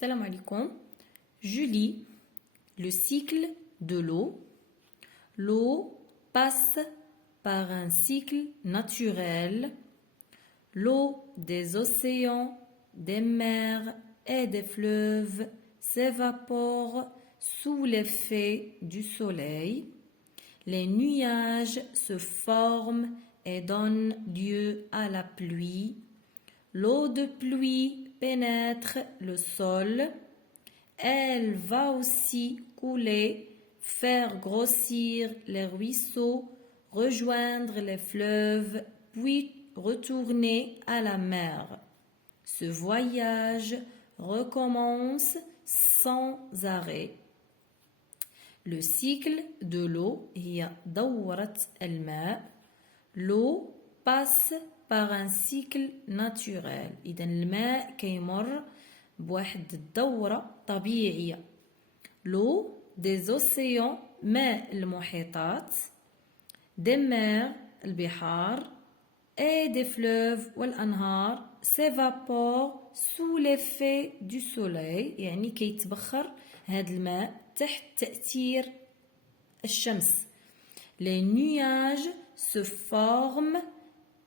Salam alaikum. Je lis le cycle de l'eau. L'eau passe par un cycle naturel. L'eau des océans, des mers et des fleuves s'évapore sous l'effet du soleil. Les nuages se forment et donnent lieu à la pluie. L'eau de pluie pénètre le sol. Elle va aussi couler, faire grossir les ruisseaux, rejoindre les fleuves, puis retourner à la mer. Ce voyage recommence sans arrêt. Le cycle de l'eau هي دورة الماء. L'eau passe par un cycle naturel. إذن الماء كيمر بواحد الدورة طبيعية. L'eau des océans ماء المحيطات, des mers البحار et des fleuves والأنهار s'évapore sous l'effet du soleil. يعني كيتبخر هذا الماء تحت تأثير الشمس. Les nuages se forment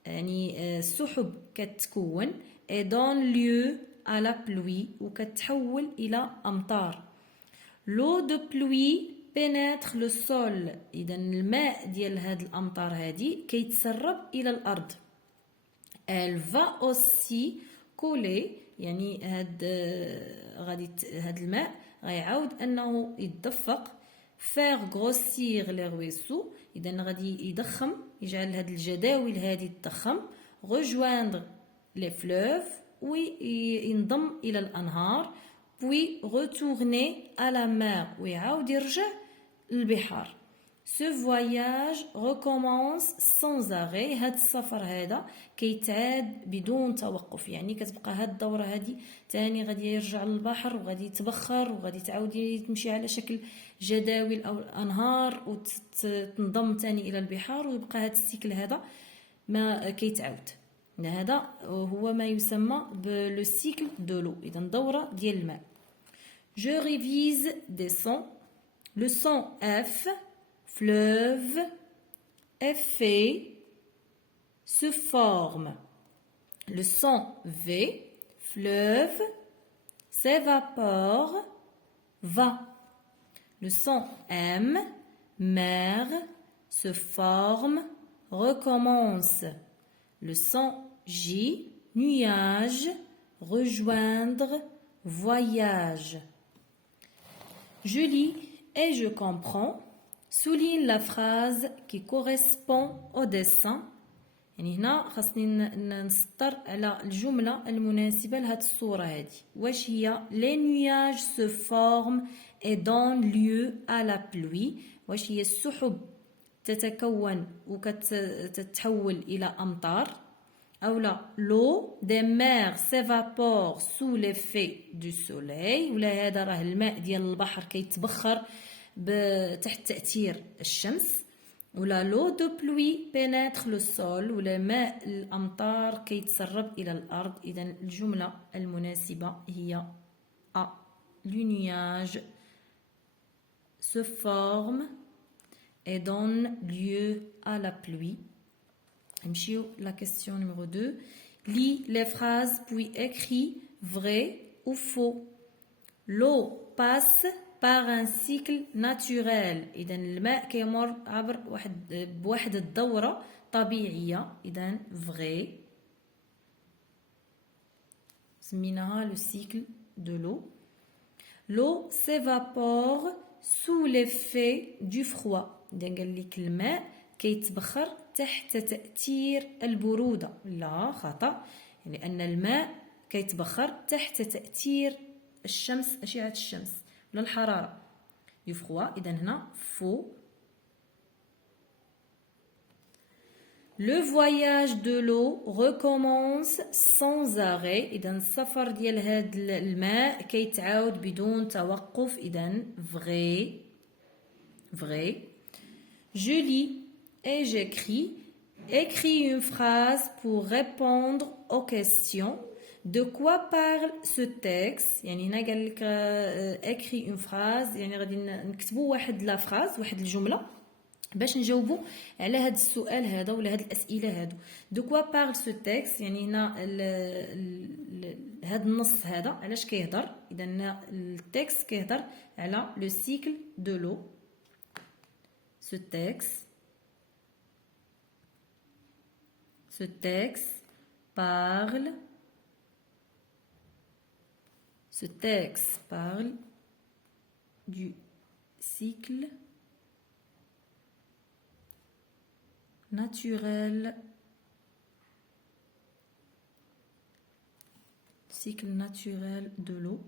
يعني السحب كتكون et donne lieu à la pluie وكتحول إلى أمطار. L'eau de pluie pénètre le sol. إذا الماء ديال هاد الأمطار هادي كيتسرب إلى الأرض. Elle va aussi couler يعني هاد الماء غيعاود أنه يتدفق. faire grossir les ruisseaux. إذا غادي يضخم يجعل هاد الجداول هادي تضخم. rejoindre les fleuves وينضم إلى الأنهار. puis retourner à la mer ويعاود يرجع للبحار. Ce voyage recommence sans arrêt. هاد السفر هذا كيتعاد بدون توقف. يعني كتبقى هاد الدورة هادي تاني غادي يرجع للبحر وغادي يتبخر وغادي تعاود تمشي على شكل جداول أو أنهار وتنضم تاني إلى البحار ويبقى هاد السيكل هذا ما كيتعاود. هذا هو ما يسمى بلو سيكل دو لو. إذا دورة ديال الماء. Je révise des sons. Le son F, fleuve, effet, se forme. Le son V, fleuve, s'évapore, va. Le son M, mer, se forme, recommence. Le son J, nuage, rejoindre, voyage. Je lis et je comprends. Souligne la phrase qui correspond au dessin. يعني هنا خاصني نسطر على الجملة المناسبة لهاد الصورة هادي. واش هي les nuages se forment et donnent lieu à la pluie. واش هي السحب تتكون وكتتحول إلى أمطار. أو لا l'eau des mers s'évapore sous l'effet du soleil. ولا هذا راه الماء ديال البحر كيتبخر تحت تأثير الشمس. ولا l'eau de pluie pénètre le sol. ولا ماء الأمطار كيتسرب إلى الأرض. إذا الجملة المناسبة هي A. Le nuage se forme et donne lieu à la pluie. La question numéro 2. Lis les phrases puis écris vrai ou faux. L'eau passe par un cycle naturel. إذا الماء كيمر عبر بواحد الدورة طبيعية. إذا vrai. سميناها le cycle de l'eau. L'eau s'évapore sous l'effet du froid. إذا قال لك الماء كيتبخر تحت تأثير البرودة. لا خطأ. لأن الماء كيتبخر تحت تأثير الشمس أشعة الشمس ولا الحرارة du froid. إذا هنا faux. Le voyage de l'eau recommence sans arrêt. إذا السفر ديال هاد الماء كيتعاود بدون توقف. إذا vrai. vrai. Je lis et j'écris. Écris une phrase pour répondre aux questions. De quoi parle ce texte يعني هنا قال لك écrit une phrase يعني غادي نكتبوا واحد لا فراز واحد الجمله باش نجاوبوا على هذا السؤال هذا ولا هذه الاسئله هادو. دو كوا بارل سو تيكست يعني هنا هذا النص هذا علاش كيهضر. اذا التكست كيهضر على لو سيكل دو لو. سو تيكست parle ce texte parle du cycle naturel de l'eau.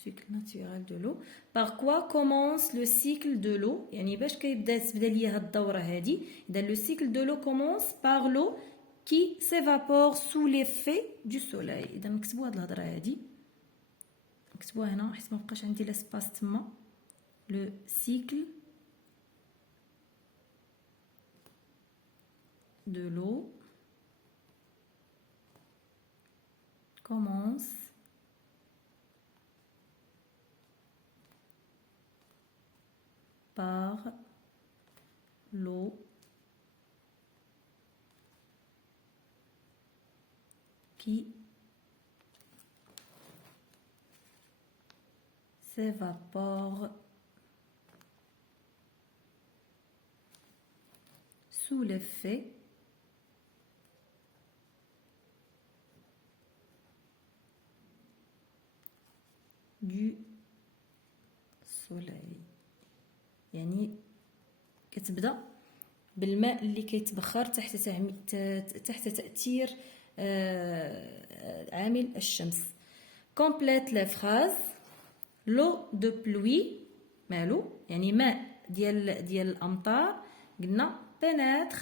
Cycle naturel de l'eau. Par quoi commence le cycle de l'eau يعني باش تبدا ليا هاد الدوره هادي. اذا le cycle de l'eau commence par l'eau qui s'évapore sous l'effet du soleil. اذا نكتبوا هاد الهضره هادي نكتبوها هنا حيت ما بقاش عندي لاسباس تما. Le cycle de l'eau commence par l'eau qui s'évapore sous l'effet du soleil. يعني كتبدا بالماء اللي كيتبخر تحت تأثير عامل الشمس. complète les phrases. l'eau de pluie مالو يعني ماء ديال الامطار قلنا pénètre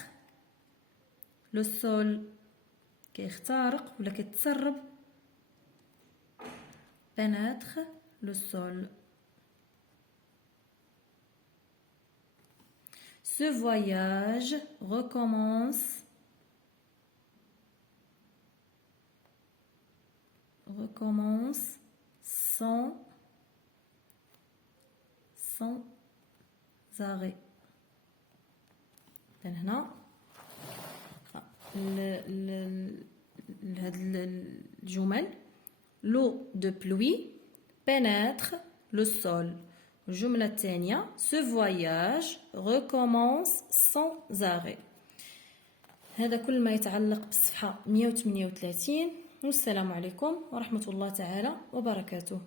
le sol كيخترق ولا كيتسرب. pénètre le sol. Ce voyage recommence sans arrêt. هنا هاد الجمل l'eau de pluie pénètre le sol. الجملة الثانية ce voyage recommence sans arrêt. هذا كل ما يتعلق بالصفحة 138 والسلام عليكم ورحمة الله تعالى وبركاته.